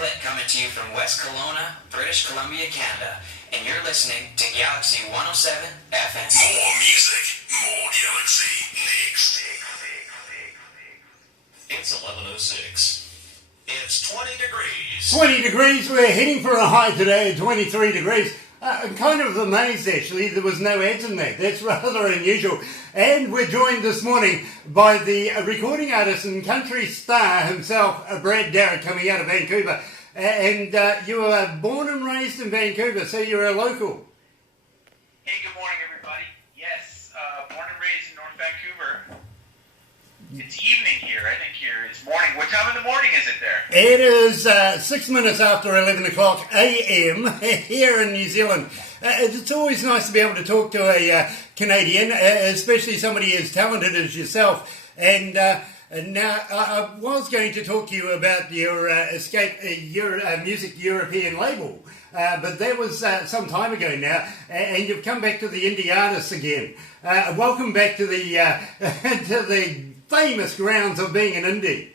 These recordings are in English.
Click coming to you from West Kelowna, British Columbia, Canada. And you're listening to Galaxy 107 FM. More music, more Galaxy. Next. It's 11:06. It's 20 degrees. 20 degrees. We're heading for a high today, 23 degrees. I'm kind of amazed, actually, there was no ads in that. That's rather unusual. And we're joined this morning by the recording artist and country star himself, Brad Darrid, coming out of Vancouver. And you were born and raised in Vancouver, so you're a local. Hey, good morning, everybody. Yes, born and raised in North Vancouver. It's evening here. I think here it's morning. What time in the morning is it there? It is 6 minutes after 11 o'clock a.m. here in New Zealand. It's always nice to be able to talk to a Canadian, especially somebody as talented as yourself. And now I was going to talk to you about your Music European label, but that was some time ago now, and you've come back to the indie artists again. Welcome back to the to the famous grounds of being an indie.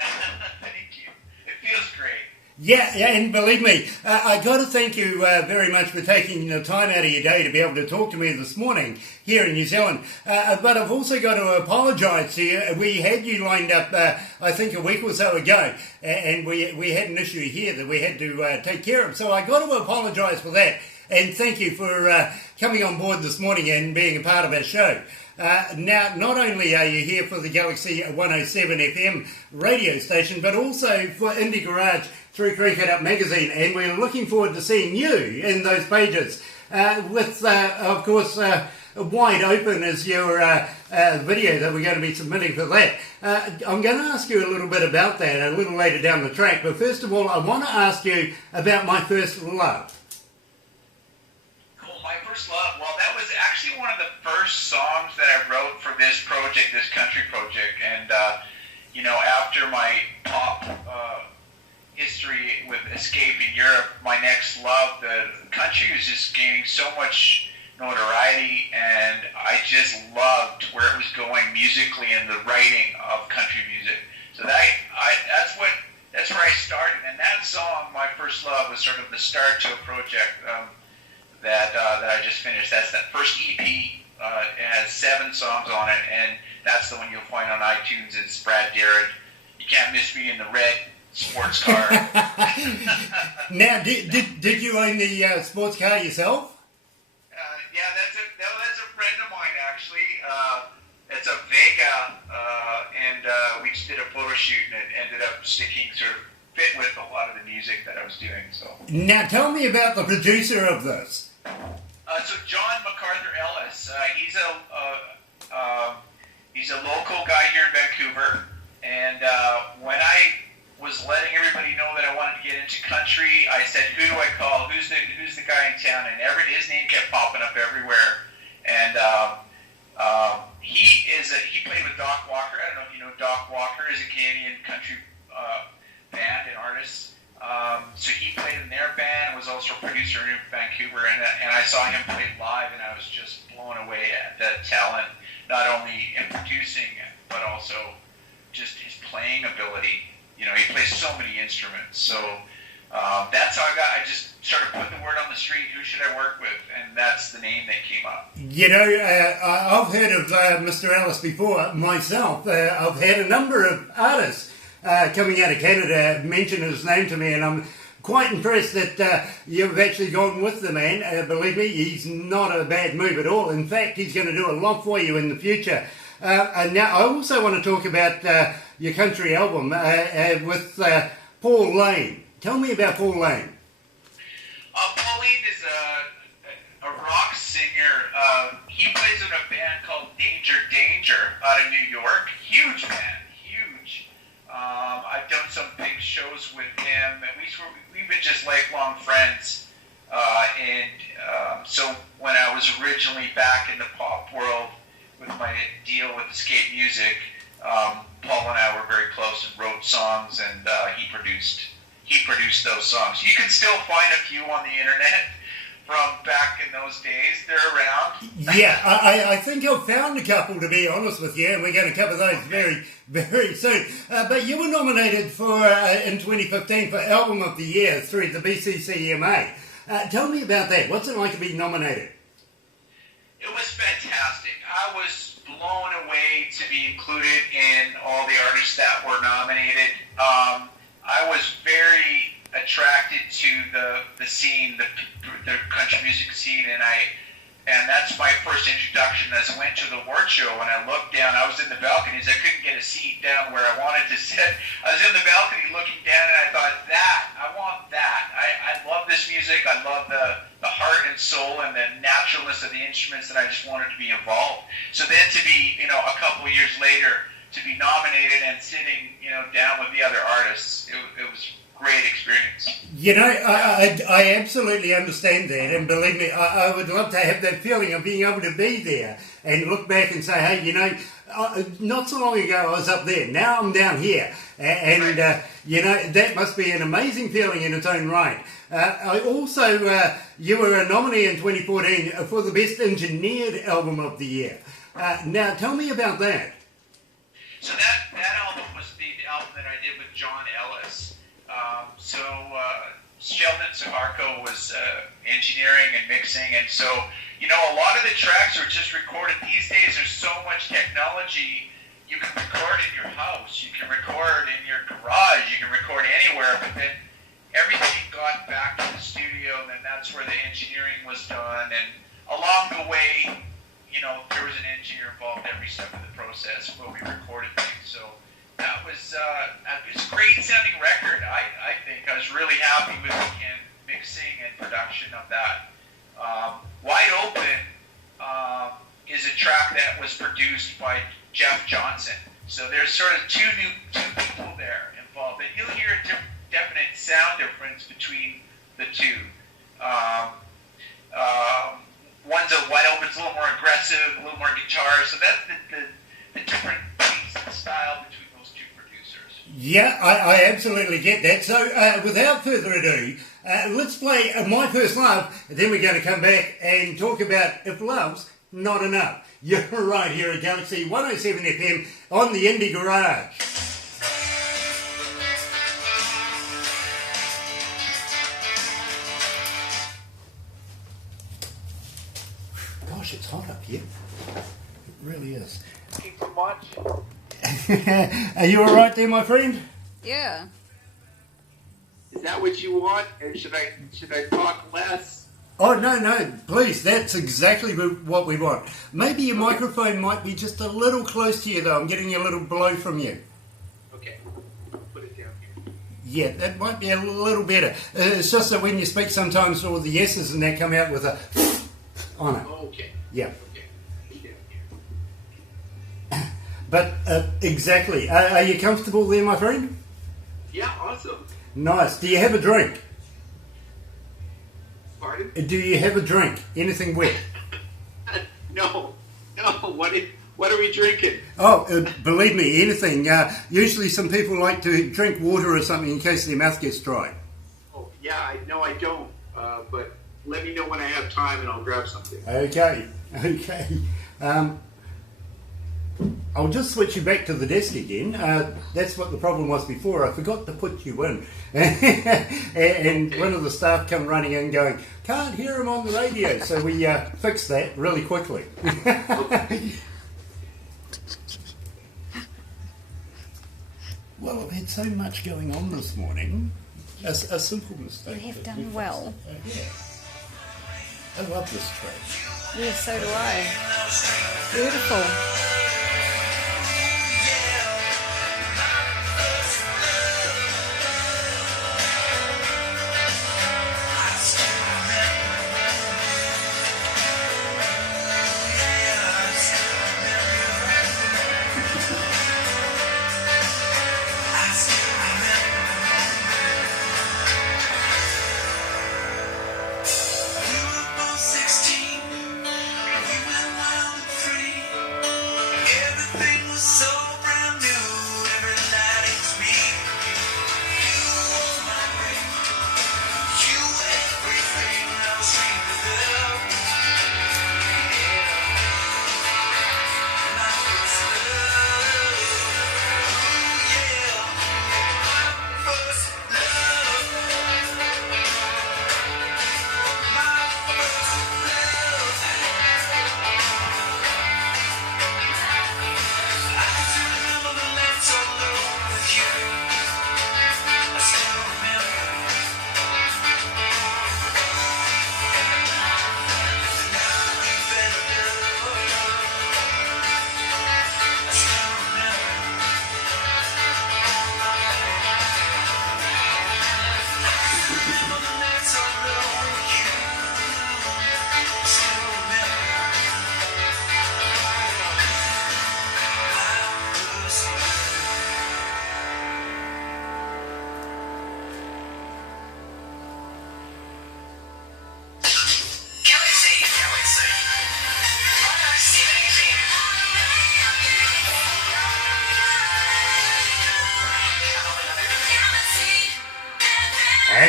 Thank you. It feels great. Yeah, and believe me, I got to thank you very much for taking the time out of your day to be able to talk to me this morning here in New Zealand. But I've also got to apologise to you. We had you lined up, I think, a week or so ago, and we had an issue here that we had to take care of. So I got to apologise for that, and thank you for coming on board this morning and being a part of our show. Now, not only are you here for the Galaxy 107 FM radio station, but also for Indie Garage through Cricket Up magazine, and we're looking forward to seeing you in those pages with, of course, wide open as your video that we're going to be submitting for that. I'm going to ask you a little bit about that a little later down the track, but first of all, I want to ask you about My First Love. My First Love, well, that was actually one of the first songs that I wrote for this project, this country project. And, after my pop history with Escape in Europe, my next love, the country was just gaining so much notoriety, and I just loved where it was going musically and the writing of country music. So that's where I started. And that song, My First Love, was sort of the start to a project that I just finished. That's that first EP. It has 7 songs on it, and that's the one you'll find on iTunes. It's Brad Darrid. You can't miss me in the red sports car. Now, did you own the sports car yourself? Yeah, that's a friend of mine, actually. It's a Vega, and we just did a photo shoot, and it ended up sticking sort of fit with a lot of the music that I was doing. So now, tell me about the producer of this. So John MacArthur Ellis, he's a local guy here in Vancouver, and when I was letting everybody know that I wanted to get into country, I said, "Who do I call? Who's the guy in town?" And his name kept popping up everywhere. And he played with Doc Walker. I don't know if you know Doc Walker is a Canadian country band and artist. So he played in their band, was also a producer in Vancouver, and I saw him play live, and I was just blown away at the talent, not only in producing, but also just his playing ability. He plays so many instruments. So that's how I just started putting the word on the street, who should I work with? And that's the name that came up. I've heard of Mr. Ellis before myself. I've had a number of artists coming out of Canada mention his name to me, and I'm quite impressed that you've actually gone with the man. Believe me, he's not a bad move at all. In fact, he's going to do a lot for you in the future. And now I also want to talk about your country album with Paul Lane. Tell me about Paul Lane. Pauline is a rock singer. He plays in a band called Danger out of New York. Huge band, huge. I've done some big shows with him. We've been just lifelong friends. So when I was originally back in the pop world with my deal with Escape Music, Paul and I were very close and wrote songs, and he produced those songs. You can still find a few on the internet, from back in those days. They're around. Yeah, I think I've found a couple, to be honest with you, and we're going to cover those very, very soon. But you were nominated for in 2015 for Album of the Year through the BCCMA. Tell me about that. What's it like to be nominated? It was fantastic. I was blown away to be included in all the artists that were nominated. I was very attracted to the scene, the country music scene, and that's my first introduction. As I went to the award show and I looked down, I was in the balconies. I couldn't get a seat down where I wanted to sit. I was in the balcony looking down, and I thought, I want that. I love this music. I love the heart and soul and the naturalness of the instruments, and I just wanted to be involved. So then to be, a couple of years later, to be nominated and sitting, down with the other artists, it was great experience. I absolutely understand that, and believe me, I would love to have that feeling of being able to be there and look back and say, hey, not so long ago I was up there, now I'm down here, and that must be an amazing feeling in its own right. I also, you were a nominee in 2014 for the Best Engineered Album of the Year. Now, tell me about that. So that album was the album that I did with John Ellis. Sheldon Suharko was engineering and mixing, and so, a lot of the tracks are just recorded. These days there's so much technology. You can record in your house, you can record in your garage, you can record anywhere, but then everything got back to the studio, and then that's where the engineering was done, and along the way, there was an engineer involved every step of the process where we recorded things, so that was a great sounding record. I think I was really happy with the mixing and production of that. Wide Open is a track that was produced by Jeff Johnson. So there's sort of two people there involved, and you'll hear a definite sound difference between the two. One's a Wide Open's a little more aggressive, a little more guitar. So that's the different piece and style between those two producers. Yeah, I absolutely get that. So without further ado, let's play My First Love, and then we're going to come back and talk about If Love's Not Enough. You're right here at Galaxy 107 FM on the Indie Garage. Gosh, it's hot up here. It really is. Too much. Are you all right there, my friend? Yeah. Is that what you want, or should I talk less? Oh, no, please, that's exactly what we want. Maybe your microphone might be just a little close to you, though. I'm getting a little blow from you. Okay, I'll put it down here. Yeah, that might be a little better. It's just that when you speak sometimes all the yeses and that come out with a on it. Okay. Yeah. Okay. But exactly. Are you comfortable there, my friend? Yeah, awesome. Nice. Do you have a drink? Pardon? Do you have a drink? Anything wet? No. What are we drinking? Oh, believe me, anything. Usually some people like to drink water or something in case their mouth gets dry. Oh, yeah, I don't. But let me know when I have time and I'll grab something. Okay. I'll just switch you back to the desk again. That's what the problem was before. I forgot to put you in. And one of the staff come running in going, can't hear him on the radio. So we fixed that really quickly. Well, I've had so much going on this morning. A simple mistake. You have done well. Yeah. I love this track. Yes, so do I. Beautiful.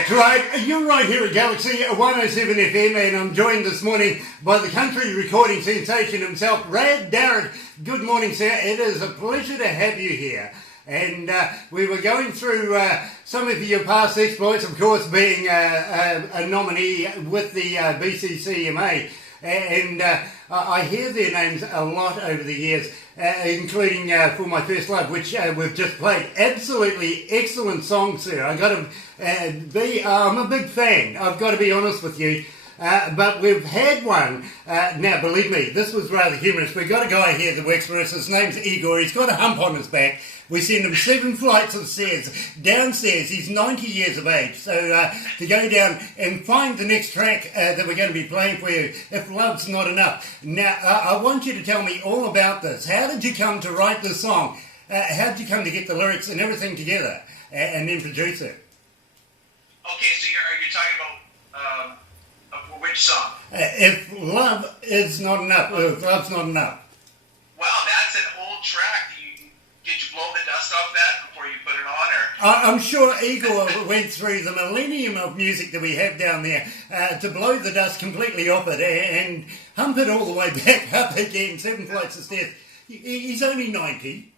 That's right. You're right here at Galaxy 107 FM, and I'm joined this morning by the country recording sensation himself, Darrid. Good morning, sir. It is a pleasure to have you here. And we were going through some of your past exploits, of course, being a nominee with the BCCMA. And I hear their names a lot over the years, including For My First Love, which we've just played. Absolutely excellent song, sir. I'm a big fan, I've got to be honest with you. But we've had one. Now, believe me, this was rather humorous. We've got a guy here that works for us. His name's Igor. He's got a hump on his back. We send him 7 flights of stairs downstairs. He's 90 years of age. So to go down and find the next track that we're going to be playing for you, If Love's Not Enough. Now, I want you to tell me all about this. How did you come to write this song? How did you come to get the lyrics and everything together and then produce it? Okay, so are you talking about which song? If Love Is Not Enough. If Love's Not Enough. Wow, that's an old track. Did you blow the dust off that before you put it on? Or I'm sure Igor went through the millennium of music that we have down there to blow the dust completely off it and hump it all the way back up again, 7 flights of stairs. He's only 90.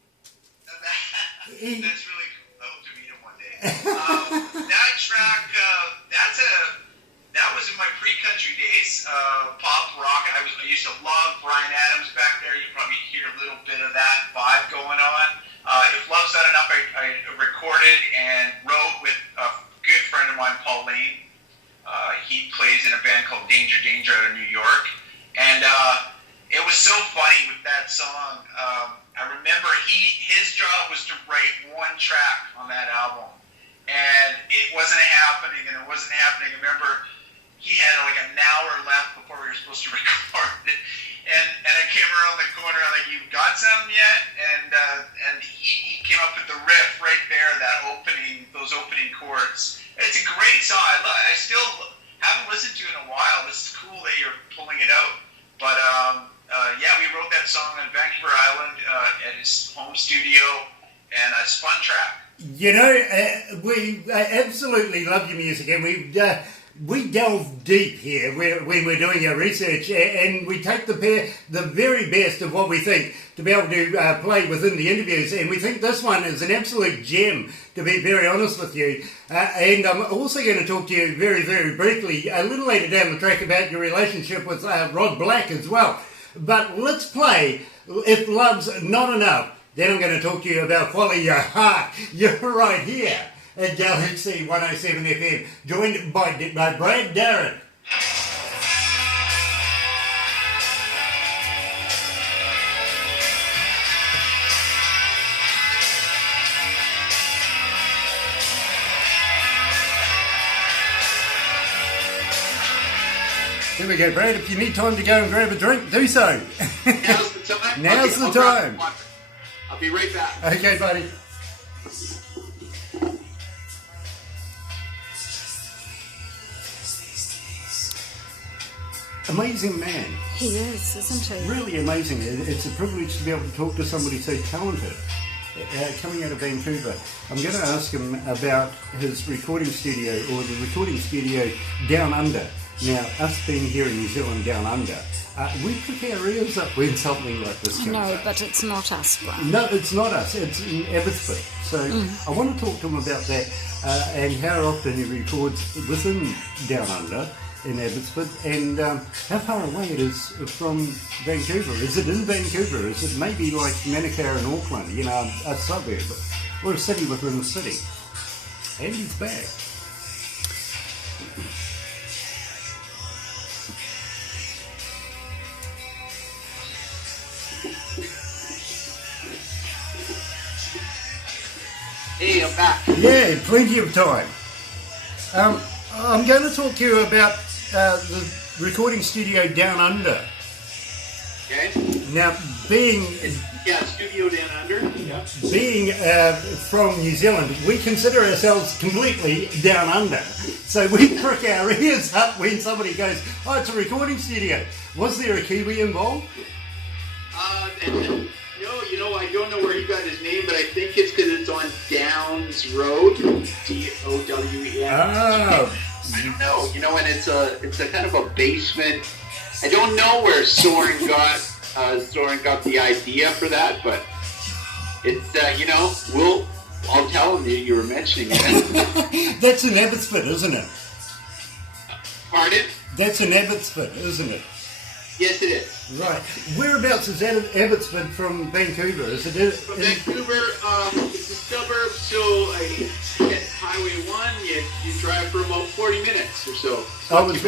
That's really cool. I hope to meet him one day. That track, that was in my pre-country days, pop rock. I used to love Bryan Adams back there. You probably hear a little bit of that vibe going on. If Love's Not Enough, I recorded and wrote with a good friend of mine, Pauline. He plays in a band called Danger Danger out of New York. And it was so funny with that song. I remember his job was to write one track on that album. And it wasn't happening, and it wasn't happening. I remember he had like an hour left before we were supposed to record it. And I came around the corner, I'm like, you got something yet? And he came up with the riff right there, those opening chords. It's a great song. I still haven't listened to it in a while. This is cool that you're pulling it out. But yeah, we wrote that song on Vancouver Island at his home studio, and it's a fun track. You know, we absolutely love your music, and we delve deep here when we're doing our research, and we take the very best of what we think to be able to play within the interviews, and we think this one is an absolute gem, to be very honest with you. And I'm also going to talk to you very, very briefly a little later down the track about your relationship with Rod Black as well. But let's play If Love's Not Enough. Then I'm going to talk to you about Follow Your Heart. You're right here at Galaxy 107 FM, joined by Darrid. Here we go, Brad. If you need time to go and grab a drink, do so. Now's the time. Now's the I'll grab time. one. I'll be right back. Okay, buddy. Amazing man. He is, isn't he? Really amazing. It's a privilege to be able to talk to somebody so talented. Coming out of Vancouver, I'm going to ask him about his recording studio, or the recording studio down under. Now, us being here in New Zealand down under, we prick our ears up when something like this comes No, up. but it's not us, Grant. No, it's not us. It's in Abbotsford. So I want to talk to him about that and how often he records within Down Under in Abbotsford, and how far away it is from Vancouver. Is it in Vancouver? Is it maybe like Manukau in Auckland, you know, a suburb or a city within the city? And he's back. Hey, I'm back. Yeah, plenty of time. I'm going to talk to you about the recording studio Down Under. Okay. Now, being Studio Down Under. Yeah. being from New Zealand, we consider ourselves completely down under. So we prick our ears up when somebody goes, "Oh, it's a recording studio." Was there a Kiwi involved? No, I don't know where he got his name, but I think it's because it's on Downs Road, Downs, Oh. I don't know, and it's a kind of a basement. I don't know where Soren got the idea for that, but it's I'll tell him you were mentioning it. That's in Abbotsford, isn't it? Pardon? That's in Abbotsford, isn't it? Yes, it is. Right. Whereabouts is Abbotsford from Vancouver? Is it From Vancouver, it's a suburb, so you get Highway 1, you drive for about 40 minutes or so. I was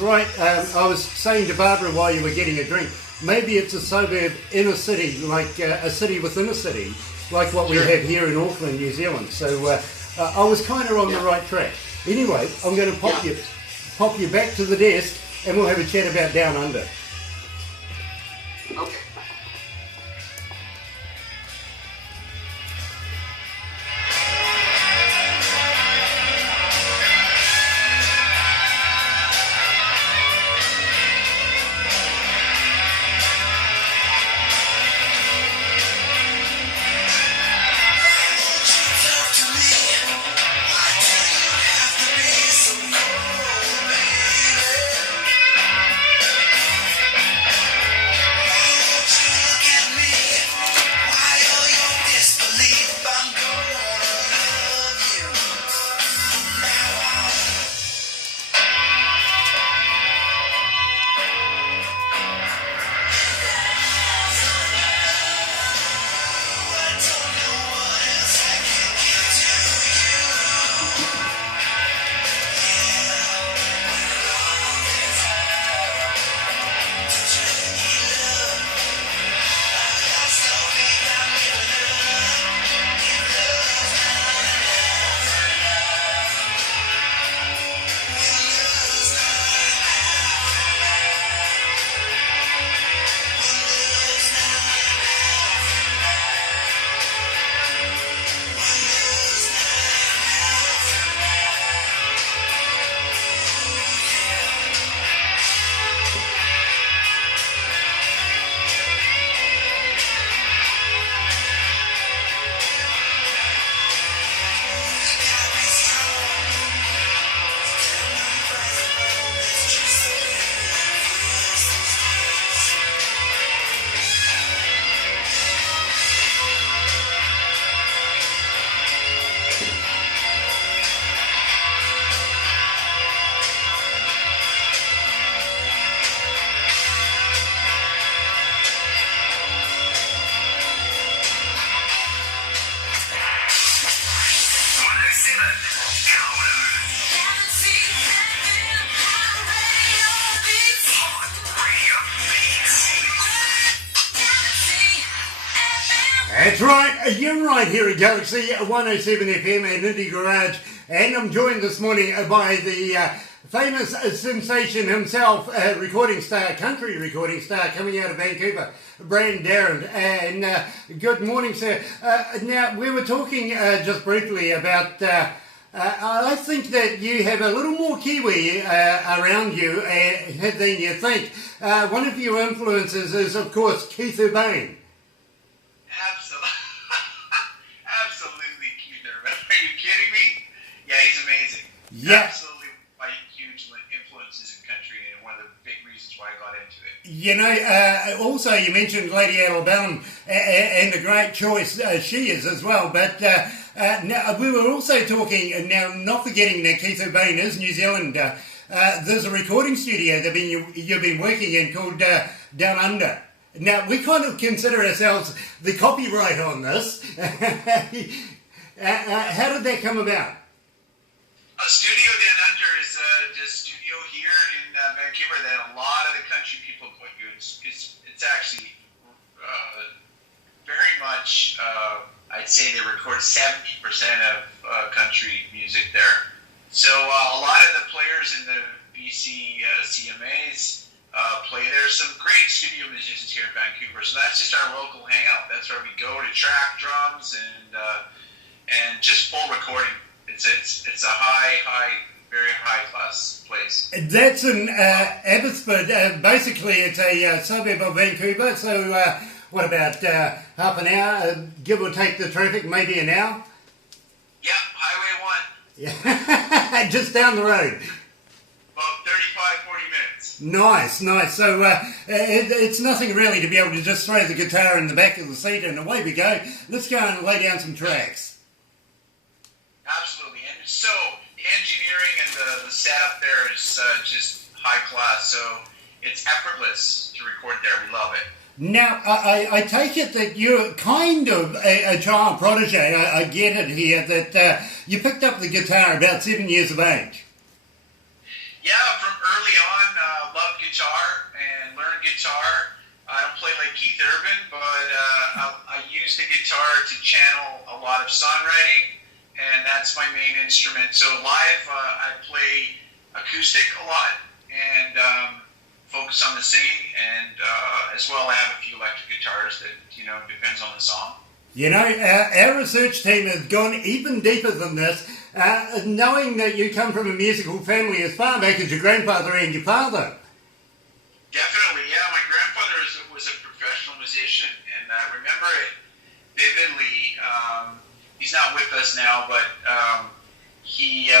right. I was saying to Barbara while you were getting a drink, maybe it's a suburb in a city, like a city within a city, like what we have here in Auckland, New Zealand. So I was kind of on the right track. Anyway, I'm going to pop you back to the desk, and we'll have a chat about Down Under. Okay. That's right, you're right here at Galaxy 107 FM and Indie Garage, and I'm joined this morning by the famous sensation himself, country recording star coming out of Vancouver, Darrid. And good morning, sir. Now, we were talking just briefly about, I think that you have a little more Kiwi around you than you think. One of your influences is, of course, Keith Urban. Absolutely cute. Are you kidding me? Yeah, he's amazing. Yeah. Absolutely my huge influences in country and one of the big reasons why I got into it. You know, also you mentioned Lady Alabama and the great choice she is as well, but now, we were also talking, now not forgetting that Keith Urban is New Zealand, there's a recording studio that you've been working in called Down Under. Now, we kind of consider ourselves the copyright on this. How did that come about? Studio Down Under is a studio here in Vancouver that a lot of the country people go to. It's actually very much, I'd say they record 70% of country music there. So a lot of the players in the BC CMAs play there. Some great studio musicians here in Vancouver. So that's just our local hangout. That's where we go to track drums and just full recording. It's a very high class place. That's in Abbotsford. Basically, it's a suburb of Vancouver. So what about half an hour, give or take the traffic, maybe an hour? Yep, Highway 1. Yeah. Just down the road. About 35, 40 minutes. Nice. So it's nothing really to be able to just throw the guitar in the back of the seat and away we go. Let's go and lay down some tracks. Absolutely. And so the engineering and the setup there is just high class. So it's effortless to record there. We love it. Now, I take it that you're kind of a child protege. I get it here that you picked up the guitar about 7 years of age. Yeah, from early on, loved guitar and learned guitar. I don't play like Keith Urban, but I use the guitar to channel a lot of songwriting, and that's my main instrument. So live, I play acoustic a lot, and focus on the singing, and as well I have a few electric guitars that, depends on the song. Our research team has gone even deeper than this, knowing that you come from a musical family as far back as your grandfather and your father. Definitely, yeah. My grandfather was a professional musician, and I remember it vividly. He's not with us now, but he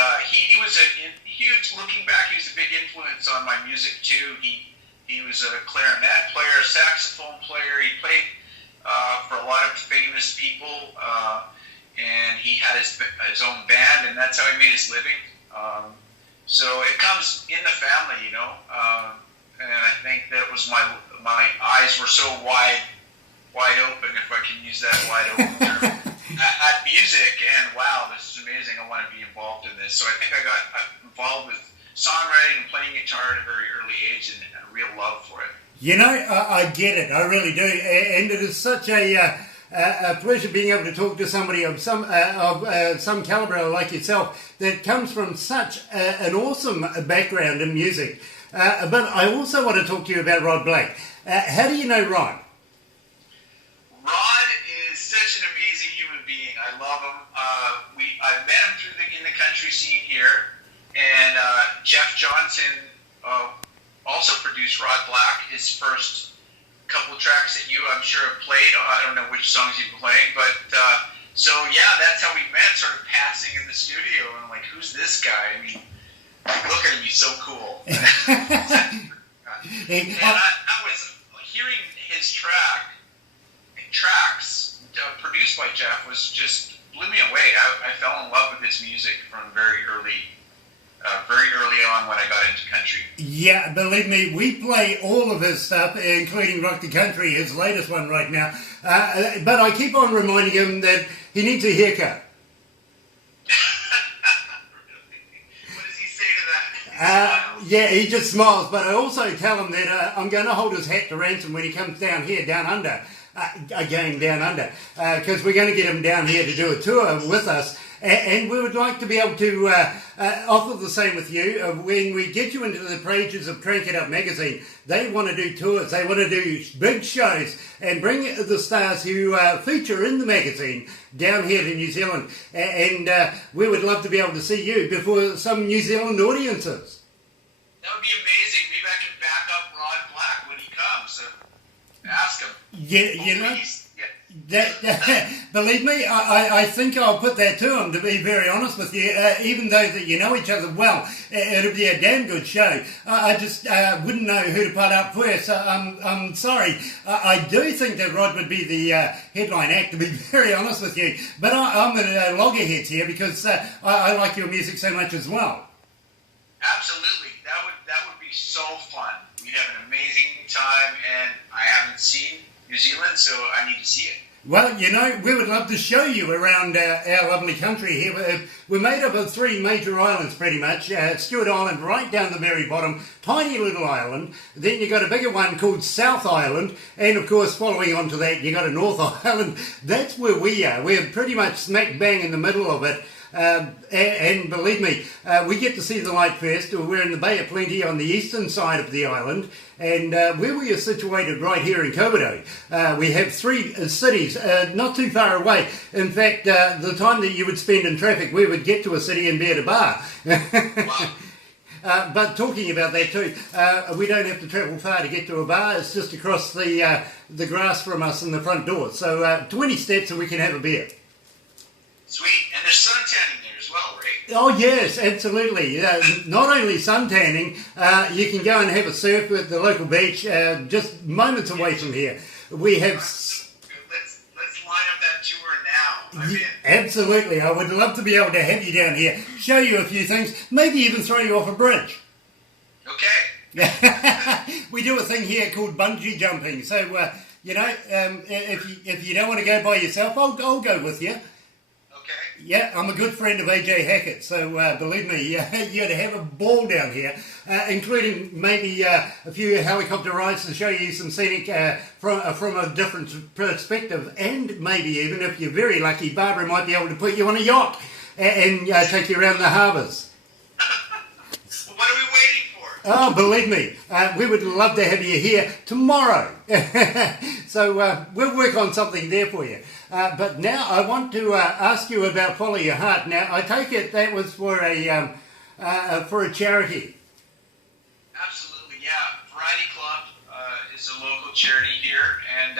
was looking back, he was a big influence on my music too. He was a clarinet player, a saxophone player. He played for a lot of famous people, and he had his own band, and that's how he made his living. So it comes in the family, and I think that was my eyes were so wide open, if I can use that wide open term, at music, and wow, this is amazing. I want to be involved in this. So I think I got involved with songwriting and playing guitar at a very early age, and a real love for it. I get it. I really do, and it is such a pleasure being able to talk to somebody of some calibre like yourself that comes from such an awesome background in music. But I also want to talk to you about Rod Black. How do you know Rod? Rod is such an amazing human being. I love him. I met him in the country scene here, and Jeff Johnson also produced Rod Black. His first couple tracks that you, I'm sure, have played. I don't know which songs you've been playing, but so yeah, that's how we met. Sort of passing in the studio, and I'm like, who's this guy? I mean, look at him, he's so cool. And I was hearing his tracks produced by Jeff was just blew me away. I fell in love with his music from very early on when I got into country. Yeah, believe me, we play all of his stuff, including Rock the Country, his latest one right now. But I keep on reminding him that he needs a haircut. What does he say to that? Yeah, he just smiles. But I also tell him that I'm going to hold his hat to ransom when he comes down here, down under. Again, down under. Because we're going to get him down here to do a tour with us. And we would like to be able to offer the same with you. When we get you into the pages of Crank It Up magazine, they want to do tours, they want to do big shows, and bring the stars who feature in the magazine down here to New Zealand. And we would love to be able to see you before some New Zealand audiences. That would be amazing. Maybe I can back up Rod Black when he comes. So ask him. Yeah, believe me, I think I'll put that to him, to be very honest with you. Even though that you know each other well, it'll be a damn good show. I just wouldn't know who to put up first. I'm sorry. I do think that Rod would be the headline act, to be very honest with you. But I'm at loggerheads here because I like your music so much as well. Absolutely. That would be so fun. We'd have an amazing time, and I haven't seen New Zealand, so I need to see it. Well, we would love to show you around our lovely country here. We're made up of 3 major islands, pretty much. Stewart Island, right down the very bottom, tiny little island. Then you got a bigger one called South Island, and of course, following on to that, you got a North Island. That's where we are. We're pretty much smack bang in the middle of it. And believe me, we get to see the light first. We're in the Bay of Plenty on the eastern side of the island, and where we are situated right here in Komodo, we have 3 cities not too far away. In fact, the time that you would spend in traffic, we would get to a city and be at a bar. But talking about that too, we don't have to travel far to get to a bar. It's just across the grass from us in the front door. So 20 steps and we can have a beer. Sweet. And there's sun tanning there as well, right? Oh yes, absolutely. Not only suntanning, you can go and have a surf at the local beach, just moments away from here. We have. Let's line up that tour now. I'm in. Absolutely, I would love to be able to have you down here, show you a few things, maybe even throw you off a bridge. Okay. We do a thing here called bungee jumping. So if you don't want to go by yourself, I'll go with you. Okay. Yeah, I'm a good friend of AJ Hackett, so believe me, you'd have a ball down here, including maybe a few helicopter rides to show you some scenic from a different perspective, and maybe even, if you're very lucky, Barbara might be able to put you on a yacht and take you around the harbours. Well, what are we waiting for? Oh, believe me, we would love to have you here tomorrow. So we'll work on something there for you. But now I want to ask you about Follow Your Heart. Now, I take it that was for a charity. Absolutely, yeah. Variety Club is a local charity here, and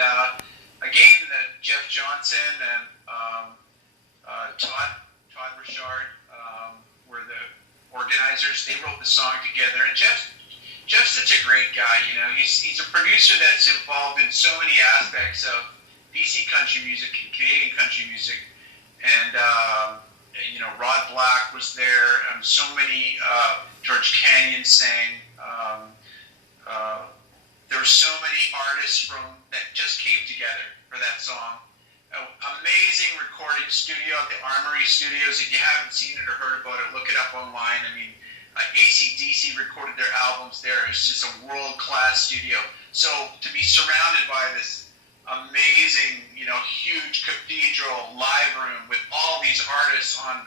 again, Jeff Johnson and Todd Richard were the organizers. They wrote the song together, and Jeff's such a great guy. You know, he's a producer that's involved in so many aspects of BC country music and Canadian country music, and Rod Black was there, and so many. George Canyon sang. There were so many artists that just came together for that song. Amazing recording studio at the Armory Studios. If you haven't seen it or heard about it, look it up online. I mean, AC/DC recorded their albums there. It's just a world-class studio. So to be surrounded by this amazing, huge cathedral live room with all these artists on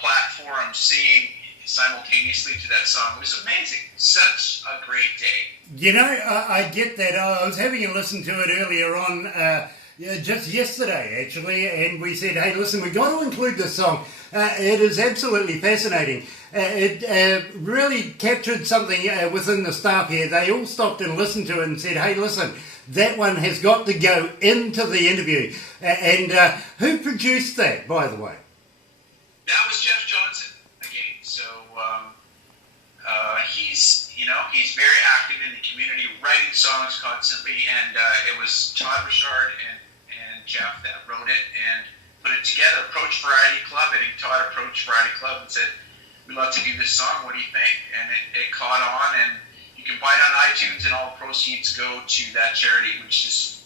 platforms singing simultaneously to that song, it was amazing. Such a great day. I get that. I was having a listen to it earlier on, just yesterday actually, and we said, hey, listen, we've got to include this song. It is absolutely fascinating. It really captured something within the staff here. They all stopped and listened to it and said, hey, listen, that one has got to go into the interview. And who produced that, by the way? That was Jeff Johnson again. So he's very active in the community, writing songs constantly. And it was Todd Richard and Jeff that wrote it and put it together. Approached Variety Club. I think Todd approached Variety Club and said, we'd love to do this song. What do you think? And it caught on, and you can buy it on iTunes, and all the proceeds go to that charity, which is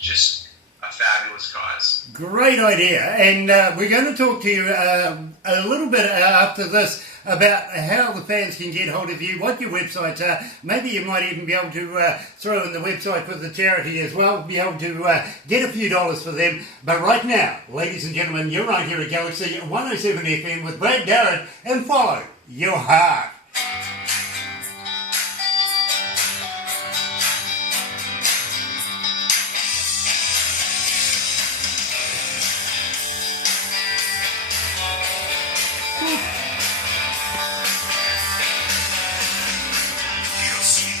just a fabulous cause. Great idea. And we're going to talk to you a little bit after this about how the fans can get hold of you, what your websites are. Maybe you might even be able to throw in the website for the charity as well, be able to get a few dollars for them. But right now, ladies and gentlemen, you're right here at Galaxy 107 FM with Brad Darrid, and Follow Your Heart.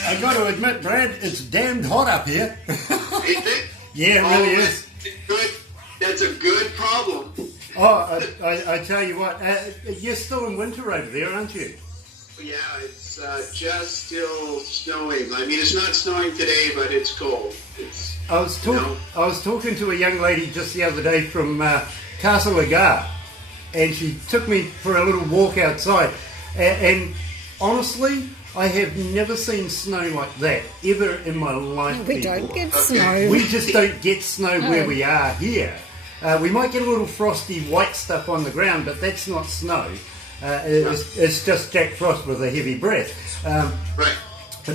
I got to admit, Brad, it's damned hot up here. Is it? Yeah, it really is. Good. That's a good problem. Oh, I tell you what, you're still in winter over there, aren't you? Yeah, it's just still snowing. I mean, it's not snowing today, but it's cold. I was talking to a young lady just the other day from Castle Lagar, and she took me for a little walk outside, and honestly, I have never seen snow like that ever in my life. We don't get snow. We just don't get snow where we are here. We might get a little frosty white stuff on the ground, but that's not snow. It's just Jack Frost with a heavy breath. Right.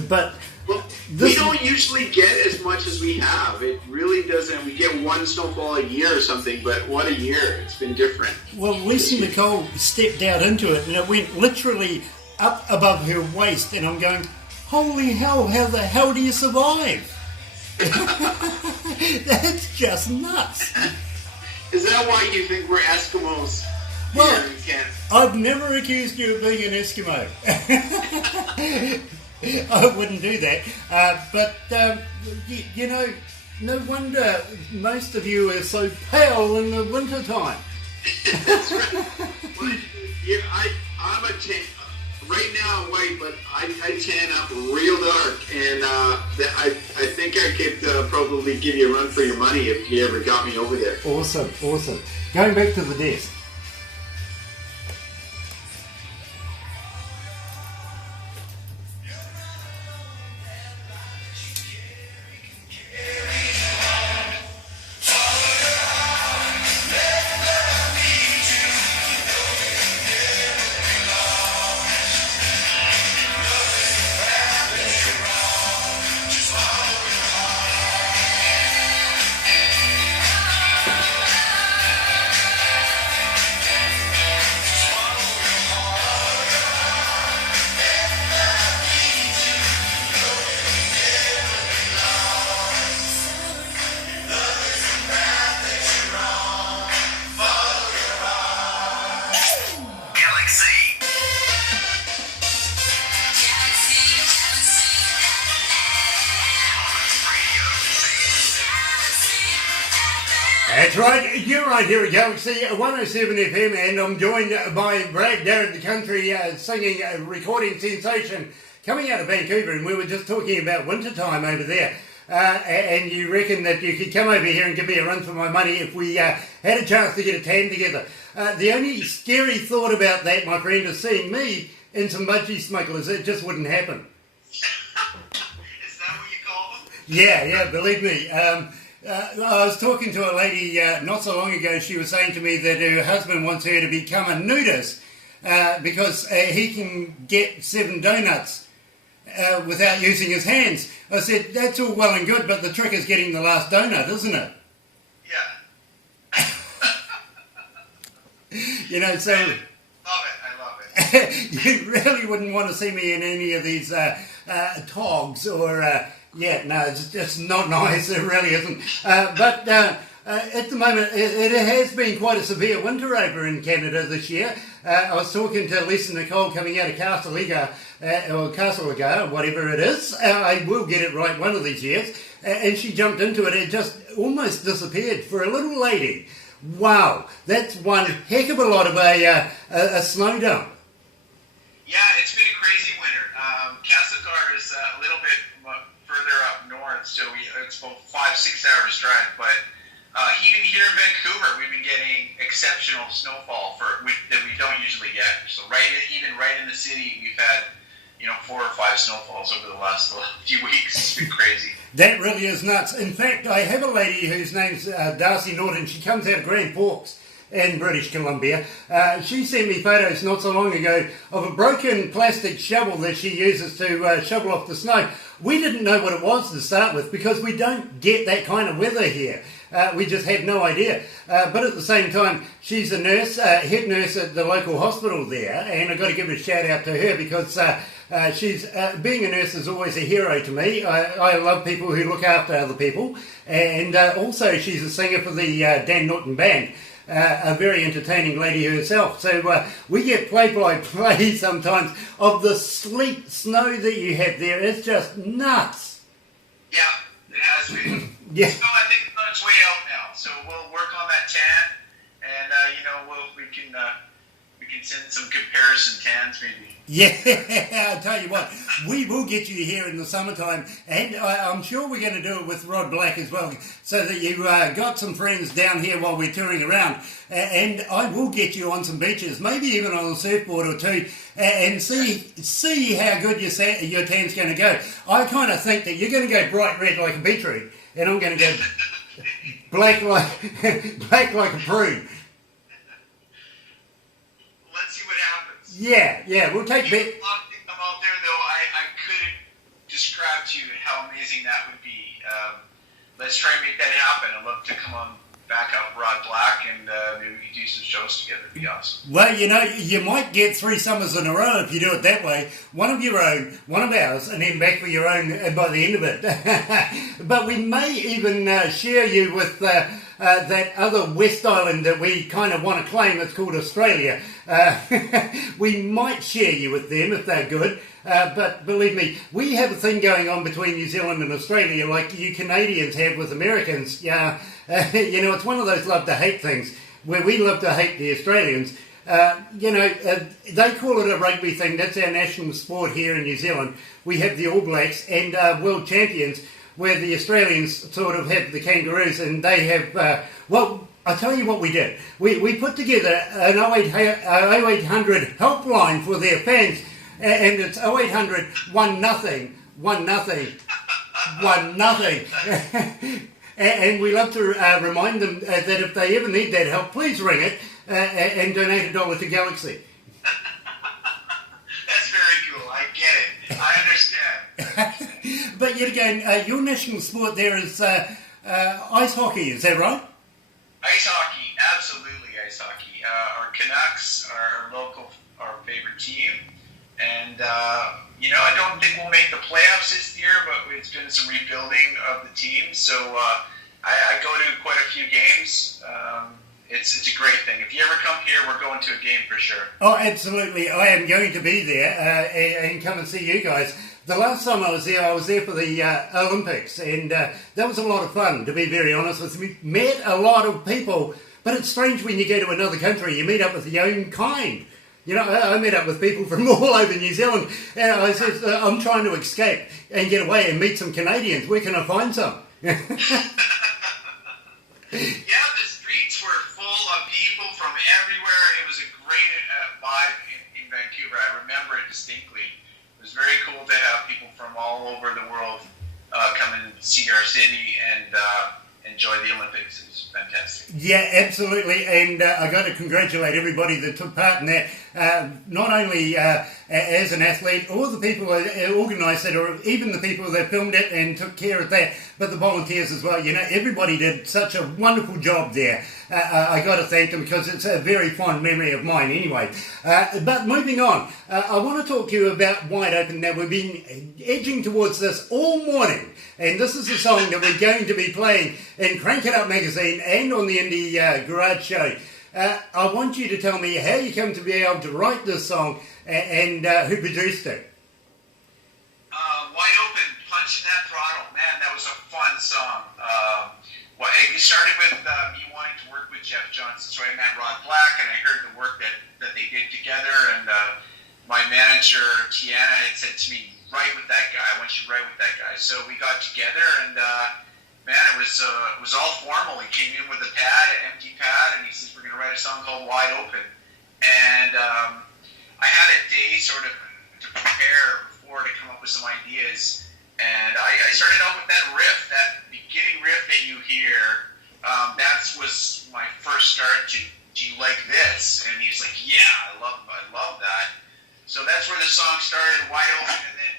But we don't usually get as much as we have. It really doesn't. We get one snowfall a year or something, but what a year. It's been different. Well, Lisa Nicole stepped out into it, and it went literally up above her waist, and I'm going, holy hell, how the hell do you survive? That's just nuts. Is that why you think we're Eskimos? Well, here in Canada? I've never accused you of being an Eskimo. I wouldn't do that. But no wonder most of you are so pale in the wintertime. That's right. Well, yeah, I'm a tan. Right now I'm white, but I tan up real dark, and I think I could probably give you a run for your money if you ever got me over there. Awesome. Going back to the desk. That's right, you're right here at Galaxy 107 FM, and I'm joined by Brad Darrid, the country singing recording sensation, coming out of Vancouver, and we were just talking about wintertime over there. And you reckon that you could come over here and give me a run for my money if we had a chance to get a tan together. The only scary thought about that, my friend, is seeing me in some budgie smugglers. It just wouldn't happen. Is that what you call them? Yeah, believe me. I was talking to a lady not so long ago. She was saying to me that her husband wants her to become a nudist because he can get 7 donuts without using his hands. I said, that's all well and good, but the trick is getting the last donut, isn't it? Yeah. You know, so... I love it. You really wouldn't want to see me in any of these togs or... it's just not nice, it really isn't. But at the moment, it has been quite a severe winter over in Canada this year. I was talking to Lisa Nicole coming out of Castlegar, or whatever it is. I will get it right one of these years. And she jumped into it. It just almost disappeared for a little lady. Wow, that's one heck of a lot of a snow dump. Yeah, it's been a crazy winter. Castlegar is a little bit further up north, so it's about 5-6 hours drive. But even here in Vancouver, we've been getting exceptional snowfall that we don't usually get. So right in the city, we've had 4 or 5 snowfalls over the last few weeks. It's been crazy. That really is nuts. In fact, I have a lady whose name's Darcy Norton. She comes out of Grand Forks in British Columbia. She sent me photos not so long ago of a broken plastic shovel that she uses to shovel off the snow. We didn't know what it was to start with because we don't get that kind of weather here. We just had no idea. But at the same time, she's a nurse, head nurse at the local hospital there, and I've got to give a shout out to her because she's being a nurse is always a hero to me. I love people who look after other people, and also she's a singer for the Dan Norton Band. A very entertaining lady herself. So we get play-by-play sometimes of the sleet snow that you have there. It's just nuts. Yeah, it has been. Yeah. So I think it's on its way out now. So we'll work on that tan, and we can send some comparison tans maybe. Yeah, I'll tell you what, we will get you here in the summertime, and I'm sure we're going to do it with Rod Black as well, so that you got some friends down here while we're touring around, and I will get you on some beaches, maybe even on a surfboard or two, and see how good your tan's going to go. I kind of think that you're going to go bright red like a beetroot, and I'm going to go black like a prune. Yeah, we'll take that. A lot of things come out there, though. I couldn't describe to you how amazing that would be. Let's try and make that happen. I'd love to come on back up Rod Black, and maybe we could do some shows together. It'd be awesome. Well, you might get 3 summers in a row if you do it that way. One of your own, one of ours, and then back for your own by the end of it. But we may even share you with that other West Island that we kind of want to claim. It's called Australia. We might share you with them if they're good. But believe me, we have a thing going on between New Zealand and Australia like you Canadians have with Americans. Yeah, it's one of those love-to-hate things. where we love to hate the Australians. They call it a rugby thing. That's our national sport here in New Zealand. We have the All Blacks and world champions, where the Australians sort of have the Kangaroos, and they have, I'll tell you what we did. We put together an 0800 helpline for their fans, and it's 0800 1-0, 1-0, 1-0. And we love to remind them that if they ever need that help, please ring it and donate $1 to Galaxy. That's very cool. I get it. I understand. But yet again, your national sport there is ice hockey, is that right? Ice hockey, absolutely ice hockey. Our Canucks are our favorite team. And, I don't think we'll make the playoffs this year, but it's been some rebuilding of the team. So I go to quite a few games. It's a great thing. If you ever come here, we're going to a game for sure. Oh, absolutely. I am going to be there and come and see you guys. The last time I was there for the Olympics, and that was a lot of fun, to be very honest with you. Met a lot of people, but it's strange when you go to another country, you meet up with your own kind. I met up with people from all over New Zealand, and I said, I'm trying to escape and get away and meet some Canadians. Where can I find some? Yeah, the streets were full of people from everywhere. It was a great vibe in Vancouver. I remember it distinctly. It was very cool to have people from all over the world come and see our city and enjoy the Olympics. It was fantastic. Yeah, absolutely, and I got to congratulate everybody that took part in that, not only as an athlete, or the people that organised it, or even the people that filmed it and took care of that, but the volunteers as well. Everybody did such a wonderful job there. I got to thank them because it's a very fond memory of mine anyway. But moving on, I want to talk to you about Wide Open. Now, we've been edging towards this all morning, and this is a song that we're going to be playing in Crank It Up magazine and on the Indie Garage Show. I want you to tell me how you come to be able to write this song and who produced it. Wide Open, Punching That Throttle. Man, that was a fun song. It started with me wanting to work with Jeff Johnson. So I met Rod Black, and I heard the work that they did together. And my manager, Tiana, had said to me, write with that guy. I want you to write with that guy. So we got together, and man, it was all formal. He came in with a pad, an empty pad, and he says, we're going to write a song called Wide Open. And I had a day sort of to prepare before to come up with some ideas. And I started out with that riff, that beginning riff that you hear. That was my first start to, do you like this? And he's like, yeah, I love that. So that's where the song started, Wide Open, and then,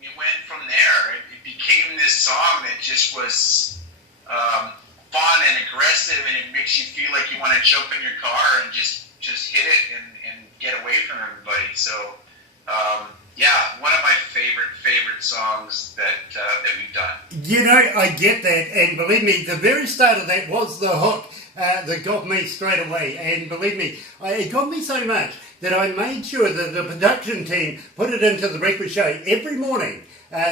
we went from there. It became this song that just was fun and aggressive, and it makes you feel like you want to jump in your car and just hit it and get away from everybody. So, one of my favorite songs that we've done. I get that, and believe me, the very start of that was the hook that got me straight away. And believe me, it got me so much that I made sure that the production team put it into the breakfast show every morning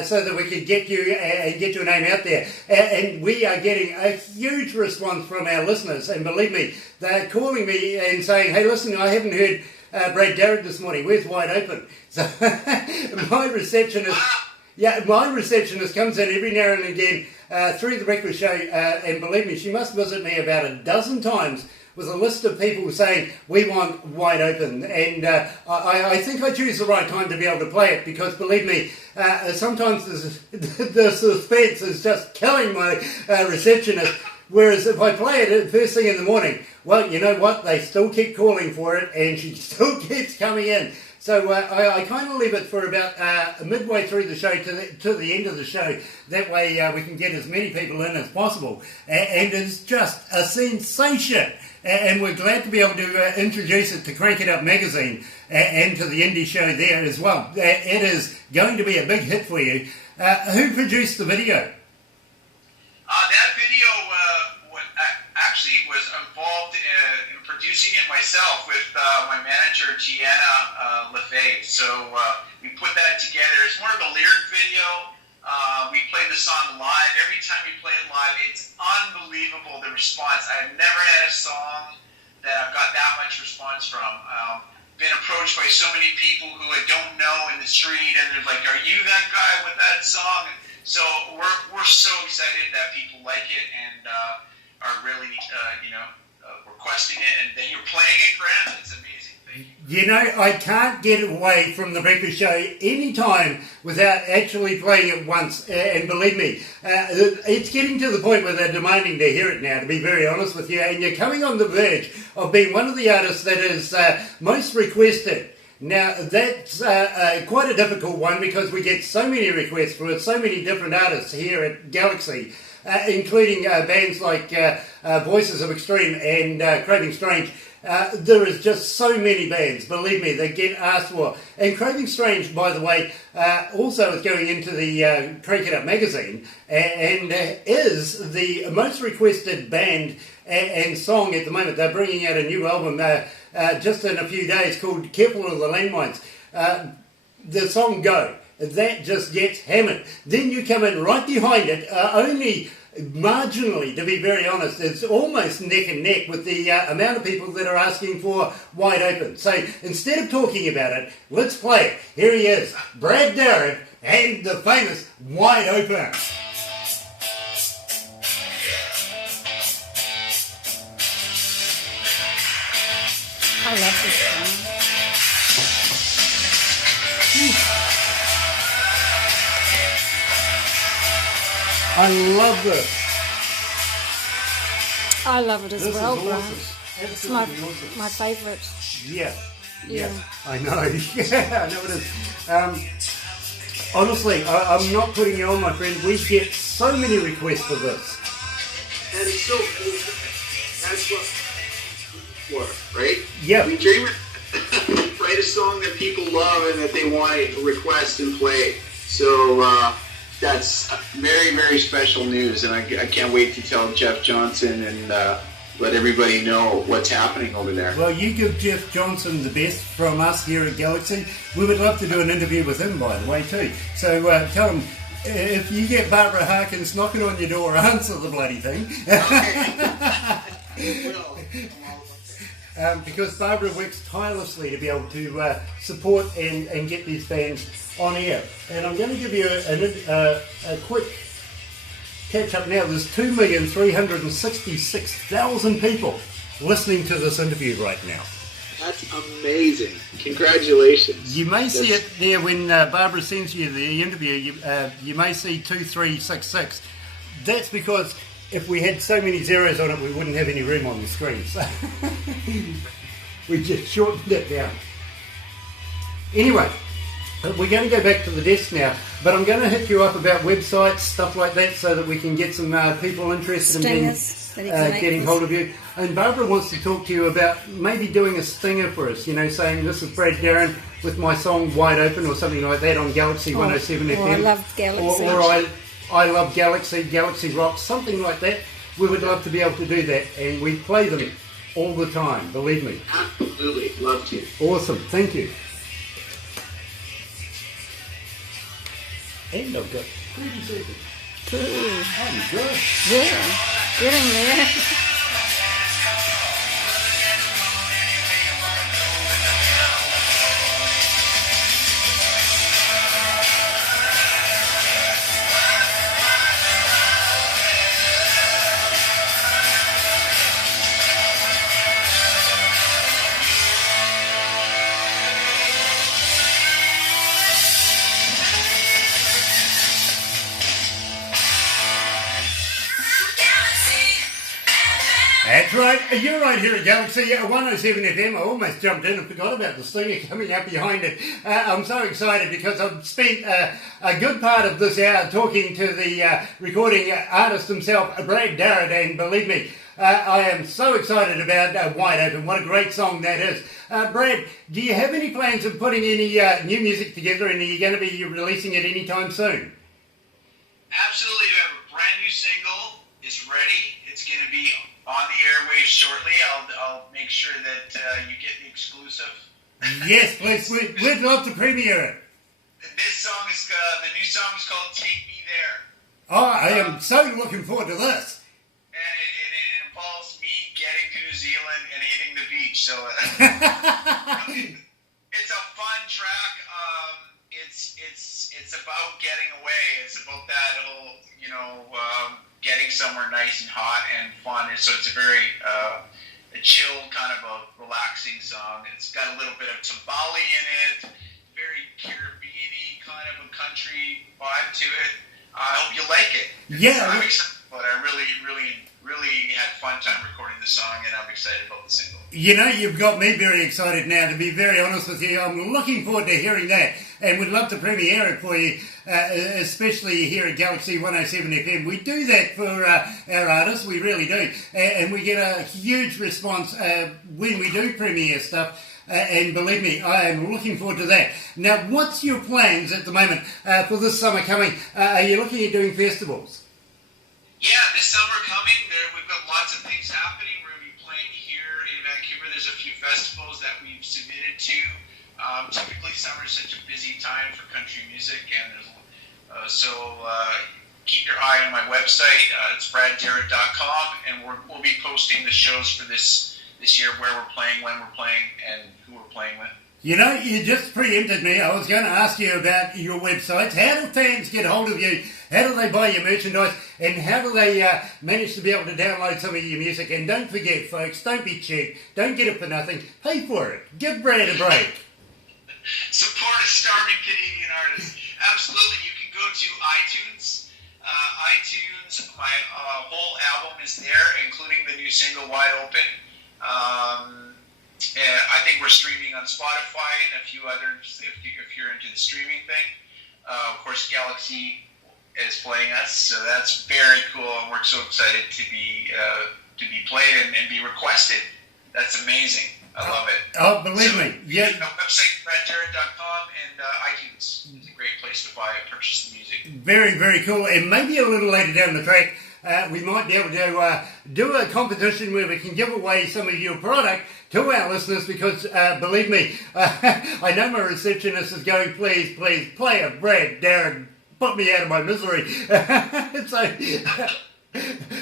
so that we could get you and get your name out there. And we are getting a huge response from our listeners. And believe me, they're calling me and saying, hey, listen, I haven't heard Brad Darrid this morning. Where's Wide Open? So my receptionist comes in every now and again through the breakfast show, and believe me, she must visit me about a dozen times with a list of people saying, we want Wide Open. And I think I choose the right time to be able to play it, because believe me, sometimes the suspense is just killing my receptionist. Whereas if I play it first thing in the morning, well, you know what? They still keep calling for it, and she still keeps coming in. So I kind of leave it for about midway through the show to the end of the show. That way we can get as many people in as possible. And it's just a sensation. And we're glad to be able to introduce it to Crank It Up magazine and to the indie show there as well. It is going to be a big hit for you. Who produced the video? That video actually was involved in producing it myself with my manager, Tiana Lefebvre. So we put that together. It's more of a lyric video. We played the song live. Every time we play it live, it's unbelievable, the response. I've never had a song that I've got that much response from. Been approached by so many people who I don't know in the street, and they're like, "Are you that guy with that song?" So we're so excited that people like it and are really, requesting it, and that you're playing it, Grant. It's amazing. You know, I can't get away from the breakfast show any time without actually playing it once. And believe me, it's getting to the point where they're demanding to hear it now, to be very honest with you. And you're coming on the verge of being one of the artists that is most requested. Now, that's quite a difficult one because we get so many requests for so many different artists here at Galaxy, including bands like Voices of Extreme and Craving Strange. There is just so many bands, believe me, that get asked for. And Craving Strange, by the way, also is going into the Crank It Up magazine and is the most requested band and song at the moment. They're bringing out a new album just in a few days called Careful of the Landmines. The song Go, that just gets hammered. Then you come in right behind it, only marginally, to be very honest, it's almost neck and neck with the amount of people that are asking for Wide Open. So instead of talking about it, let's play it. Here he is, Brad Darrid and the famous Wide Open. I love this song. I love this. I love it as This well, is Grant. awesome. It's my Absolutely awesome. my favourite. Yeah. Yeah. I know. Yeah, I know it is. Honestly, I'm not putting you on, my friend. We get so many requests for this. And it's so cool. That's what for, right? Yeah. We dream it. Write a song that people love and that they want to request and play. So that's very, very special news, and I can't wait to tell Jeff Johnson and let everybody know what's happening over there. Well, you give Jeff Johnson the best from us here at Galaxy. We would love to do an interview with him, by the way, too. So tell him, if you get Barbara Harkins knocking on your door, answer the bloody thing. Because Barbara works tirelessly to be able to support and get these bands on air. And I'm going to give you a quick catch up now. There's 2,366,000 people listening to this interview right now. That's amazing. Congratulations. You may see it there when Barbara sends you the interview. You may see 2366. That's because if we had so many zeros on it, we wouldn't have any room on the screen. So we just shortened it down. Anyway, we're going to go back to the desk now, but I'm going to hit you up about websites, stuff like that, so that we can get some people interested in getting hold of you. And Barbara wants to talk to you about maybe doing a stinger for us, saying this is Brad Darrid with my song Wide Open or something like that on Galaxy 107 FM. I love Galaxy. Or I love Galaxy, Galaxy Rock, something like that. We would love to be able to do that, and we play them all the time, believe me. Absolutely. Love to. Awesome, thank you. And I've got 30 seconds. Oh, gosh. Yeah, getting there. That's right, you're right here at Galaxy 107 FM. I almost jumped in and forgot about the stinger coming up behind it. I'm so excited because I've spent a good part of this hour talking to the recording artist himself, Brad Darrid, and believe me, I am so excited about Wide Open. What a great song that is. Brad, do you have any plans of putting any new music together, and are you going to be releasing it anytime soon? Absolutely. We have a brand new single. It's ready. It's going to be on the airwaves shortly. I'll make sure that you get the exclusive. Yes, please. We'd love to premiere it. This song is the new song is called "Take Me There," Oh, I am so looking forward to this. and it involves me getting to New Zealand and hitting the beach. So it's a fun track. It's about getting away. It's about that whole getting somewhere nice and hot and fun. And so it's a very a chill kind of a relaxing song. It's got a little bit of tambali in it. Very Caribbean-y kind of a country vibe to it. I hope you like it. Yeah. I'm excited, but I really had a fun time recording the song, and I'm excited about the single. You know, you've got me very excited now, to be very honest with you. I'm looking forward to hearing that, and would love to premiere it for you, especially here at Galaxy 107 FM. We do that for our artists, we really do, and we get a huge response when we do premiere stuff. And believe me, I am looking forward to that. Now, what's your plans at the moment for this summer coming? Are you looking at doing festivals? Yeah, this summer coming, we've got lots of things happening. We're going to be playing here in Vancouver. There's a few festivals that we've submitted to. Typically, summer is such a busy time for country music, and so keep your eye on my website. It's braddarrid.com, and we'll be posting the shows for this year, where we're playing, when we're playing, and who we're playing with. You know, you just preempted me. I was going to ask you about your websites. How do fans get hold of you? How do they buy your merchandise? And how do they manage to be able to download some of your music? And don't forget, folks, don't be cheap. Don't get it for nothing. Pay for it. Give Brad a break. Support a starving Canadian artist. Absolutely. You can go to iTunes. iTunes, my whole album is there, including the new single, Wide Open. I think we're streaming on Spotify and a few others if you're into the streaming thing. Of course, Galaxy is playing us, so that's very cool, and we're so excited to be played and be requested. That's amazing. I love it. Oh, believe me. Yeah. The website, braddarrid.com, and iTunes. It's a great place to purchase the music. Very, very cool. And maybe a little later down the track, we might be able to do a competition where we can give away some of your product to our listeners, because believe me, I know my receptionist is going, please play it, Brad, Darrid, put me out of my misery. So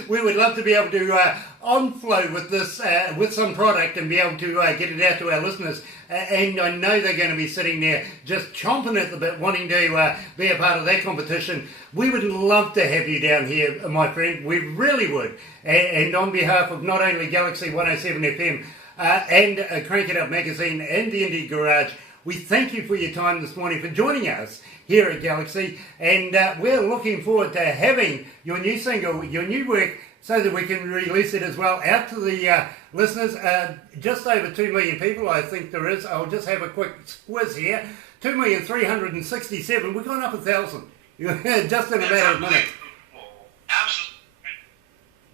we would love to be able to on-flow with this, with some product, and be able to get it out to our listeners. And I know they're going to be sitting there just chomping at the bit, wanting to be a part of that competition. We would love to have you down here, my friend. We really would. And on behalf of not only Galaxy 107 FM and Crank It Up Magazine and the Indie Garage, we thank you for your time this morning, for joining us here at Galaxy, and we're looking forward to having your new single, your new work, so that we can release it as well out to the listeners. Just over 2 million people, I think there is. I'll just have a quick quiz here. 2,367,000. We've gone up 1,000 just in a matter of minutes. Absolutely.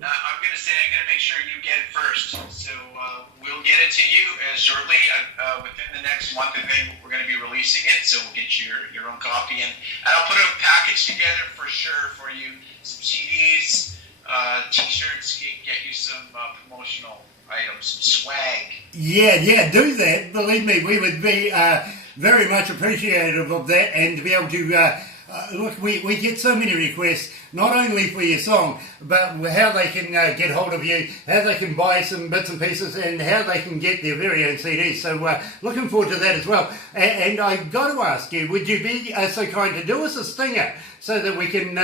I'm going to make sure you get it first. So we'll get it to you shortly. Within the next month, I think we're going to be releasing it. So we'll get you your own copy. And I'll put a package together for sure for you. Some CDs, T-shirts, get you some promotional items, some swag. Yeah, do that. Believe me, we would be very much appreciative of that, and to be able to look, we get so many requests, not only for your song, but how they can get hold of you, how they can buy some bits and pieces, and how they can get their very own CDs. So looking forward to that as well. And I got to ask you, would you be so kind to do us a stinger, so that we can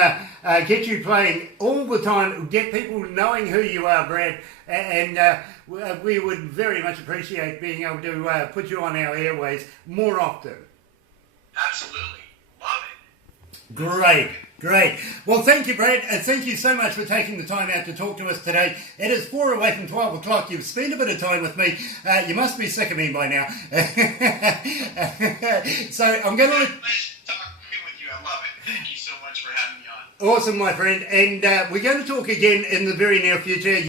get you playing all the time, get people knowing who you are, Brad, and we would very much appreciate being able to put you on our airways more often. Absolutely. Love it. Great. Well, thank you, Brad. Thank you so much for taking the time out to talk to us today. It is 4 away from 12 o'clock. You've spent a bit of time with me. You must be sick of me by now. So I'm going to... Nice talking with you. I love it. Thank you so much for having me on. Awesome, my friend. And we're going to talk again in the very near future.